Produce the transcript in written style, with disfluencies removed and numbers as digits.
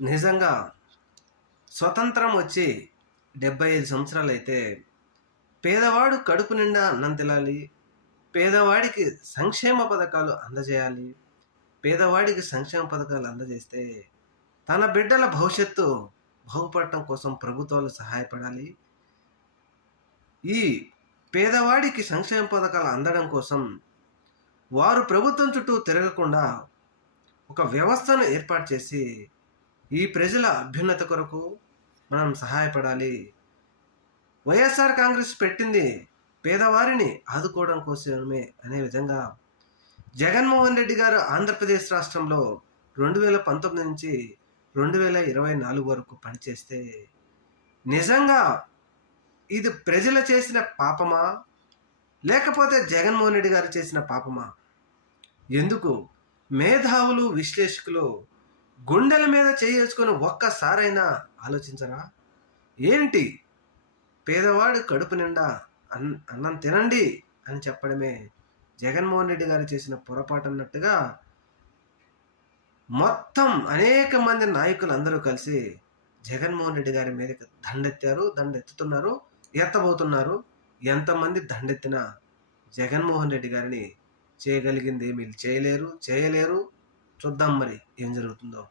నిజంగా స్వతంత్రం వచ్చి 75 సంవత్సరాలైతే పేదవాడు కడుపు నిండా అన్నం తినాలి, పేదవాడికి సంక్షేమ పథకాలు అందజేయాలి. పేదవాడికి సంక్షేమ పథకాలు అందజేస్తే తన బిడ్డల భవిష్యత్తు బాగుపడటం కోసం ప్రభుత్వాలు సహాయపడాలి. ఈ పేదవాడికి సంక్షేమ పథకాలు అందడం కోసం వారు ప్రభుత్వం చుట్టూ తిరగకుండా ఒక వ్యవస్థను ఏర్పాటు చేసి ఈ ప్రజల అభ్యున్నత కొరకు మనం సహాయపడాలి. వైఎస్ఆర్ కాంగ్రెస్ పెట్టింది పేదవారిని ఆదుకోవడం కోసమే అనే విధంగా జగన్మోహన్ రెడ్డి గారు ఆంధ్రప్రదేశ్ రాష్ట్రంలో 2019 నుంచి 2024 వరకు పనిచేస్తే నిజంగా ఇది ప్రజలు చేసిన పాపమా, లేకపోతే జగన్మోహన్ రెడ్డి గారు చేసిన పాపమా? ఎందుకు మేధావులు విశ్లేషకులు గుండెల మీద చేసుకొని ఒక్కసారైనా ఆలోచించరా? ఏంటి పేదవాడు కడుపు నిండా అన్నం తినండి అని చెప్పడమే జగన్మోహన్ రెడ్డి గారు చేసిన పొరపాటు అన్నట్టుగా మొత్తం అనేక మంది నాయకులు అందరూ కలిసి జగన్మోహన్ రెడ్డి గారి మీదకి దండెత్తుతున్నారు, ఎత్తబోతున్నారు. ఎంతమంది దండెత్తినా జగన్మోహన్ రెడ్డి గారిని చేయగలిగింది ఏమీ చేయలేరు. చూద్దాం మరి ఏం జరుగుతుందో.